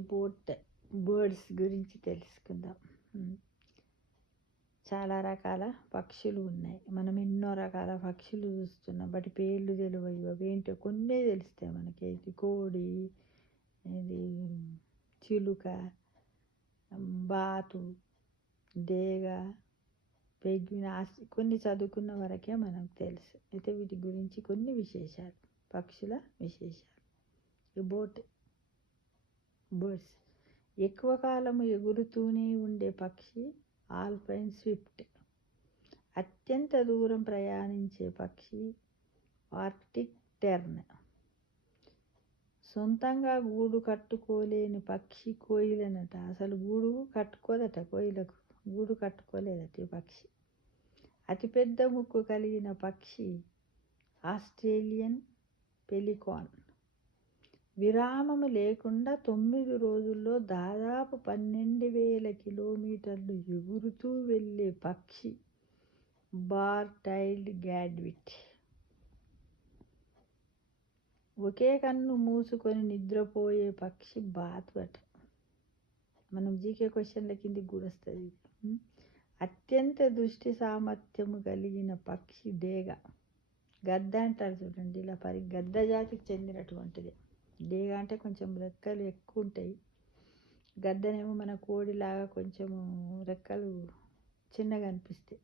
About birds గురించి తెలుసుకుందాం. చాలా రకాల పక్షులు ఉన్నాయి. మనం ఎన్నో రకాల పక్షులు చూస్తున్నాం. వాటి పేర్లు తెలియవు. అవేంటో కొన్నే తెలుస్తాయి మనకి. ఇది కోడి, ఇది చిలుక, బాతు, డేగ, పెంగ్విన్, కొన్ని చదువుకున్న వరకే మనకు తెలుసు. అయితే వీటి గురించి కొన్ని విశేషాలు, పక్షుల విశేషాలు. About birds. ఎక్కువ కాలం ఎగురుతూనే ఉండే పక్షి ఆల్పైన్ స్విఫ్ట్. అత్యంత దూరం ప్రయాణించే పక్షి ఆర్క్టిక్ టెర్న్. సొంతంగా గూడు కట్టుకోలేని పక్షి కోయిలనట. అసలు గూడు కట్టుకోదట, కోయిలకు గూడు కట్టుకోలేదట ఈ పక్షి. అతిపెద్ద ముక్కు కలిగిన పక్షి ఆస్ట్రేలియన్ పెలికాన్. విరామము లేకుండా 9 రోజుల్లో దాదాపు 12,000 కిలోమీటర్లు ఎగురుతూ వెళ్ళే పక్షి బార్-టైల్డ్ గ్యాడ్విట్. ఒకే కన్ను మూసుకొని నిద్రపోయే పక్షి బాతు అట. మనం జీకే క్వశ్చన్ల కిందికి కూడా వస్తుంది. అత్యంత దృష్టి సామర్థ్యము కలిగిన పక్షి డేగ. గద్ద అంటారు చూడండి, ఇలా గద్ద జాతికి చెందినటువంటిది. డేగ అంటే కొంచెం రెక్కలు ఎక్కువ ఉంటాయి. గద్దనేమో మన కోడిలాగా కొంచెము రెక్కలు చిన్నగా అనిపిస్తాయి.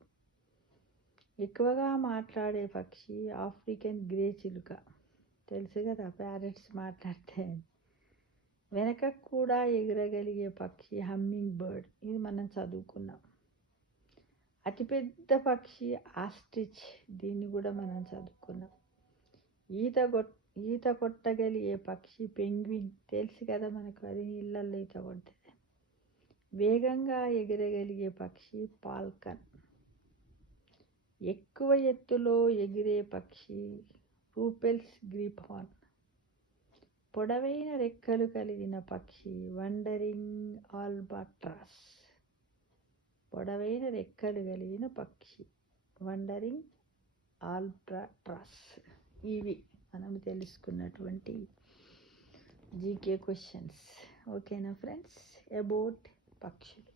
ఎక్కువగా మాట్లాడే పక్షి ఆఫ్రికన్ గ్రే చిలుక. తెలుసు కదా, ప్యారెట్స్ మాట్లాడతాయని. వెనక కూడా ఎగరగలిగే పక్షి హమ్మింగ్ బర్డ్. ఇది మనం చదువుకున్నాం. అతిపెద్ద పక్షి ఆస్ట్రిచ్. దీన్ని కూడా మనం చదువుకున్నాం. ఈత కొట్టగలిగే పక్షి పెంగ్విన్. తెలుసు కదా మనకు, అది నీళ్ళల్లో ఈత కొడుతుంది. వేగంగా ఎగరగలిగే పక్షి ఫాల్కన్. ఎక్కువ ఎత్తులో ఎగిరే పక్షి రూపెల్స్ గ్రిఫాన్. పొడవైన రెక్కలు కలిగిన పక్షి వండరింగ్ ఆల్బాట్రాస్. పొడవైన రెక్కలు కలిగిన పక్షి వండరింగ్ ఆల్బాట్రాస్. ఇవి మనం తెలుసుకున్నటువంటి జీకే క్వశ్చన్స్. ఓకేనా ఫ్రెండ్స్, అబౌట్ పక్షులు.